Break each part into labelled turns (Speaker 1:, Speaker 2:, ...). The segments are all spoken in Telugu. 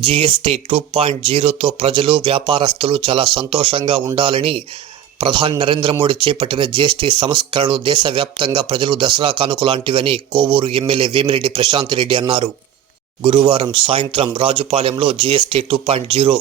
Speaker 1: జీఎస్టీ టూ పాయింట్ జీరోతో ప్రజలు వ్యాపారస్తులు చాలా సంతోషంగా ఉండాలని ప్రధాని నరేంద్ర మోడీ చేపట్టిన జీఎస్టీ సంస్కరణలు దేశవ్యాప్తంగా ప్రజలు దసరా కానుక లాంటివని కోవూరు ఎమ్మెల్యే వేమిరెడ్డి ప్రశాంత్ రెడ్డి అన్నారు. గురువారం సాయంత్రం రాజుపాలెంలో జీఎస్టీ టూ పాయింట్ జీరో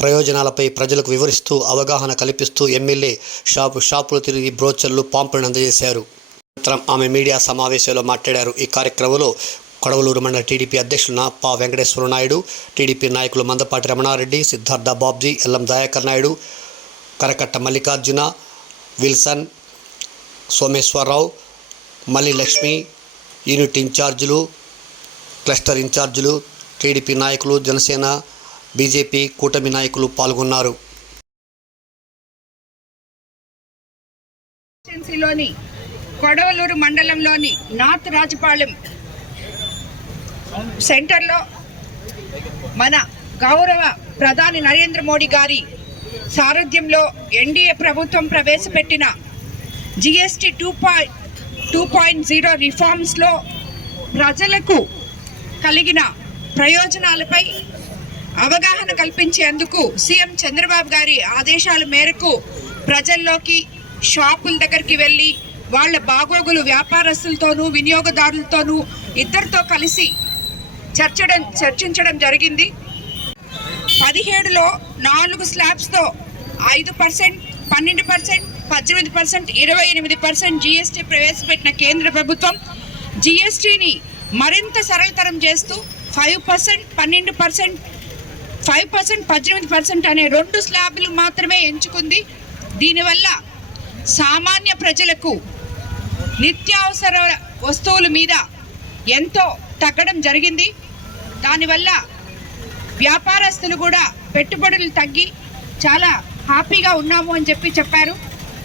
Speaker 1: ప్రయోజనాలపై ప్రజలకు వివరిస్తూ అవగాహన కల్పిస్తూ ఎమ్మెల్యే షాపు షాపులు తిరిగి బ్రోచర్లు పాంపులను అందజేశారు. అనంతరం ఆమె మీడియా సమావేశంలో మాట్లాడారు. ఈ కార్యక్రమంలో కొడవలూరు మండల టీడీపీ అధ్యక్షులు నాప్పా వెంకటేశ్వర నాయుడు టీడీపీ నాయకులు మందపాటి రమణారెడ్డి సిద్ధార్థ బాబ్జీ ఎల్లం దయాకర్ నాయుడు కరకట్ట మల్లికార్జున విల్సన్ సోమేశ్వరరావు మల్లి లక్ష్మి యూనిట్ ఇన్ఛార్జీలు క్లస్టర్ ఇన్ఛార్జీలు టీడీపీ నాయకులు జనసేన బీజేపీ కూటమి నాయకులు పాల్గొన్నారు.
Speaker 2: కొడవలూరు మండలంలోని నార్త్ రాజపాలెం సెంటర్లో మన గౌరవ ప్రధాని నరేంద్ర మోడీ గారి సారథ్యంలో ఎన్డీఏ ప్రభుత్వం ప్రవేశపెట్టిన GST two point two point zero రిఫార్మ్స్లో ప్రజలకు కలిగిన ప్రయోజనాలపై అవగాహన కల్పించేందుకు సీఎం చంద్రబాబు గారి ఆదేశాల మేరకు ప్రజల్లోకి షాపుల దగ్గరికి వెళ్ళి వాళ్ళ బాగోగులు వ్యాపారస్తులతోనూ వినియోగదారులతోనూ ఇద్దరితో కలిసి చర్చడం చర్చించడం జరిగింది. పదిహేడులో నాలుగు స్లాబ్స్తో ఐదు పర్సెంట్ పన్నెండు పర్సెంట్ పద్దెనిమిది పర్సెంట్ ఇరవై ఎనిమిది పర్సెంట్ జీఎస్టీ ప్రవేశపెట్టిన కేంద్ర ప్రభుత్వం జీఎస్టీని మరింత సరళతరం చేస్తూ ఫైవ్ పర్సెంట్ పన్నెండు పర్సెంట్ ఫైవ్ పర్సెంట్ పద్దెనిమిది పర్సెంట్ అనే రెండు స్లాబ్లు మాత్రమే ఎంచుకుంది. దీనివల్ల సామాన్య ప్రజలకు నిత్యావసర వస్తువుల మీద ఎంతో తగ్గడం జరిగింది. దానివల్ల వ్యాపారస్తులు కూడా పెట్టుబడులు తగ్గి చాలా హ్యాపీగా ఉన్నాము అని చెప్పి చెప్పారు.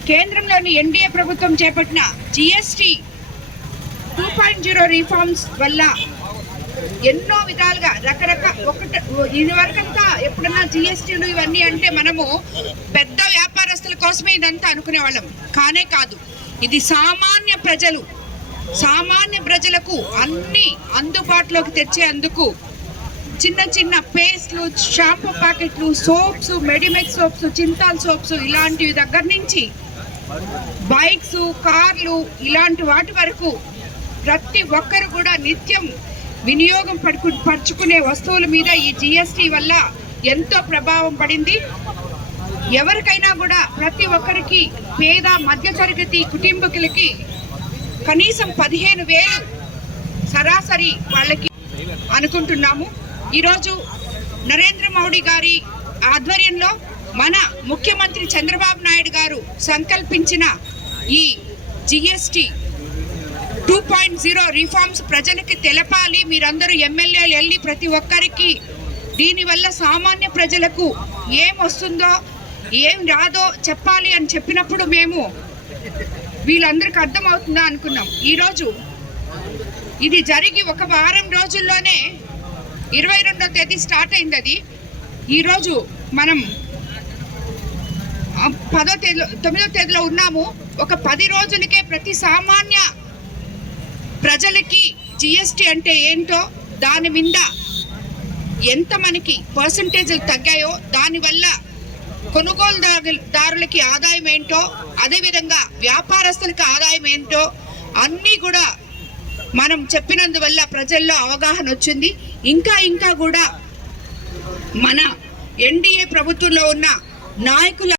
Speaker 2: కేంద్రంలోని ఎన్డీఏ ప్రభుత్వం చేపట్టిన GST two point zero reforms వల్ల ఎన్నో విధాలుగా రకరకాల ఒకటి ఇదివరకంతా ఎప్పుడన్నా జిఎస్టీలు ఇవన్నీ అంటే మనము పెద్ద వ్యాపారస్తుల కోసమే ఇదంతా అనుకునేవాళ్ళం. కానే కాదు ఇది సామాన్య ప్రజలు సామాన్య ప్రజలకు అన్ని అందుబాటులోకి తెచ్చేందుకు చిన్న చిన్న పేస్ట్లు షాంపూ ప్యాకెట్లు soaps Medimix soaps Cinthol soaps ఇలాంటివి దగ్గర నుంచి బైక్స్ కార్లు ఇలాంటి వాటి వరకు ప్రతి ఒక్కరు కూడా నిత్యం వినియోగం పడుకు పరుచుకునే వస్తువుల మీద ఈ జిఎస్టి వల్ల ఎంతో ప్రభావం పడింది. ఎవరికైనా కూడా ప్రతి ఒక్కరికి పేద మధ్యతరగతి కుటుంబకులకి కనీసం పదిహేను వేలు సరాసరి వాళ్ళకి అనుకుంటున్నాము. ఈరోజు నరేంద్ర మోడీ గారి ఆధ్వర్యంలో మన ముఖ్యమంత్రి చంద్రబాబు నాయుడు గారు సంకల్పించిన ఈ GST two point zero reforms ప్రజలకి తెలపాలి. మీరందరూ ఎమ్మెల్యేలు వెళ్ళి ప్రతి ఒక్కరికి దీనివల్ల సామాన్య ప్రజలకు ఏం వస్తుందో ఏం రాదో చెప్పాలి అని చెప్పినప్పుడు మేము వీళ్ళందరికీ అర్థమవుతుందా అనుకున్నాం. ఈరోజు ఇది జరిగి ఒక వారం రోజుల్లోనే ఇరవై రెండో తేదీ స్టార్ట్ అయింది అది ఈరోజు మనం పదో తేదీలో తొమ్మిదో తేదీలో ఉన్నాము. ఒక పది రోజులకే ప్రతి సామాన్య ప్రజలకి జిఎస్టి అంటే ఏంటో దాని మీద ఎంత మనకి పర్సంటేజ్లు తగ్గాయో దానివల్ల కొనుగోలుదారులకి ఆదాయం ఏంటో అదేవిధంగా వ్యాపారస్తులకి ఆదాయం ఏంటో అన్నీ కూడా మనం చెప్పినందువల్ల ప్రజల్లో అవగాహన వచ్చింది. ఇంకా ఇంకా కూడా మన ఎన్డీఏ ప్రభుత్వంలో ఉన్న నాయకుల